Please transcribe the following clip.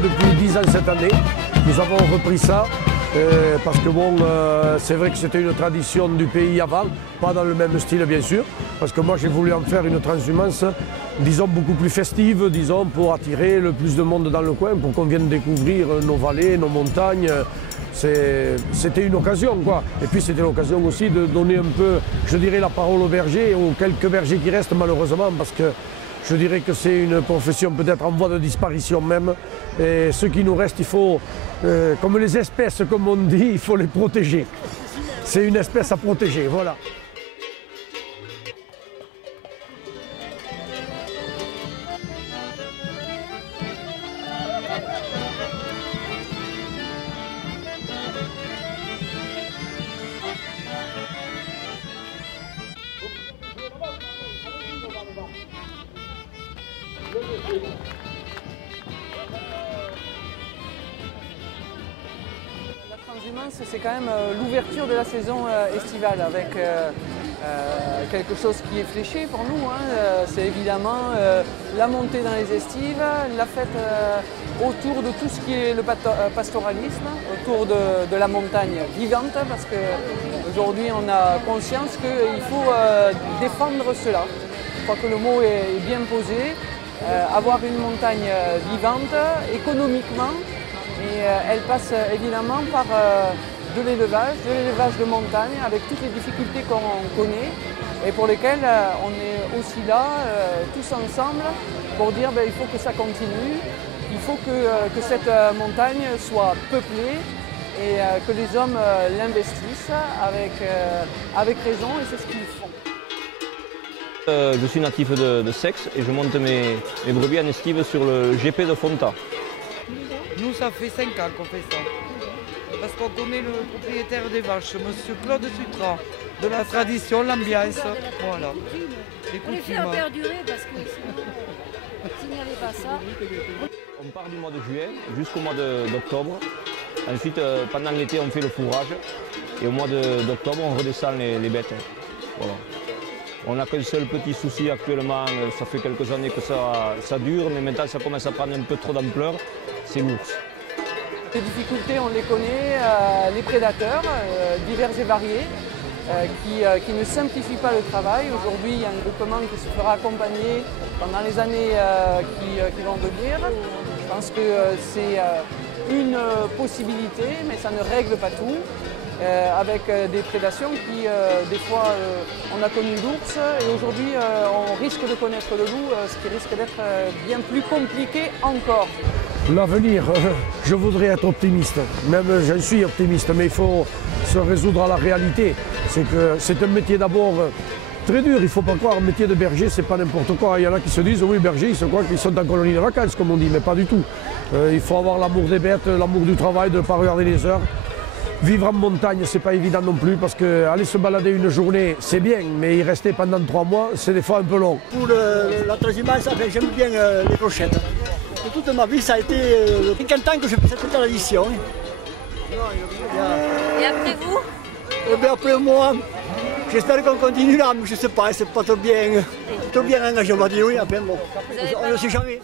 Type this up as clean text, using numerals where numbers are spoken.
depuis 10 ans cette année. Nous avons repris ça. Parce que bon, c'est vrai que c'était une tradition du pays avant, pas dans le même style bien sûr, parce que moi j'ai voulu en faire une transhumance, disons beaucoup plus festive, disons, pour attirer le plus de monde dans le coin, pour qu'on vienne découvrir nos vallées, nos montagnes. C'était une occasion quoi. Et puis c'était l'occasion aussi de donner un peu, je dirais, la parole aux bergers, aux quelques bergers qui restent malheureusement, parce que je dirais que c'est une profession peut-être en voie de disparition même. Et ceux qui nous restent, il faut, comme les espèces, comme on dit, il faut les protéger. C'est une espèce à protéger, voilà. La transhumance, c'est quand même l'ouverture de la saison estivale avec quelque chose qui est fléché pour nous. C'est évidemment la montée dans les estives, la fête autour de tout ce qui est le pastoralisme, autour de la montagne vivante, parce qu'aujourd'hui on a conscience qu'il faut défendre cela. Je crois que le mot est bien posé. Avoir une montagne vivante économiquement, et elle passe évidemment par de l'élevage de montagne avec toutes les difficultés qu'on connaît et pour lesquelles on est aussi là tous ensemble pour dire il faut que ça continue, il faut que cette montagne soit peuplée et que les hommes l'investissent avec raison, et c'est ce qu'ils font. Je suis natif de Seix et je monte mes brebis en estive sur le GP de Fonta. Nous, ça fait 5 ans qu'on fait ça. Parce qu'on connaît le propriétaire des vaches, monsieur Claude Sutran, de la tradition, l'ambiance. Voilà. On les fait à perdurer parce que s'il n'y avait pas ça. On part du mois de juillet jusqu'au mois d'octobre. Ensuite, pendant l'été, on fait le fourrage. Et au mois d'octobre, on redescend les bêtes. Voilà. On n'a qu'un seul petit souci actuellement, ça fait quelques années que ça dure, mais maintenant ça commence à prendre un peu trop d'ampleur, c'est l'ours. Les difficultés, on les connaît, les prédateurs divers et variés, qui ne simplifient pas le travail. Aujourd'hui, il y a un groupement qui se fera accompagner pendant les années qui vont venir. Je pense que c'est une possibilité, mais ça ne règle pas tout. Avec des prédations qui, des fois, on a connu l'ours et aujourd'hui, on risque de connaître le loup, ce qui risque d'être bien plus compliqué encore. L'avenir, je voudrais être optimiste, même je suis optimiste, mais il faut se résoudre à la réalité. C'est que c'est un métier d'abord très dur, il ne faut pas croire, un métier de berger, c'est pas n'importe quoi. Il y en a qui se disent, oui, berger, ils se croient qu'ils sont en colonie de vacances, comme on dit, mais pas du tout. Il faut avoir l'amour des bêtes, l'amour du travail, de ne pas regarder les heures. Vivre en montagne, c'est pas évident non plus, parce qu'aller se balader une journée, c'est bien, mais y rester pendant 3 mois, c'est des fois un peu long. Pour la transhumance, j'aime bien les clochettes. De toute ma vie, ça a été 50 ans que je fais cette tradition. Et après vous? Et bien après moi, j'espère qu'on continue là, mais je ne sais pas, c'est pas trop bien engagé, on va dire oui, après bon, on ne sait jamais.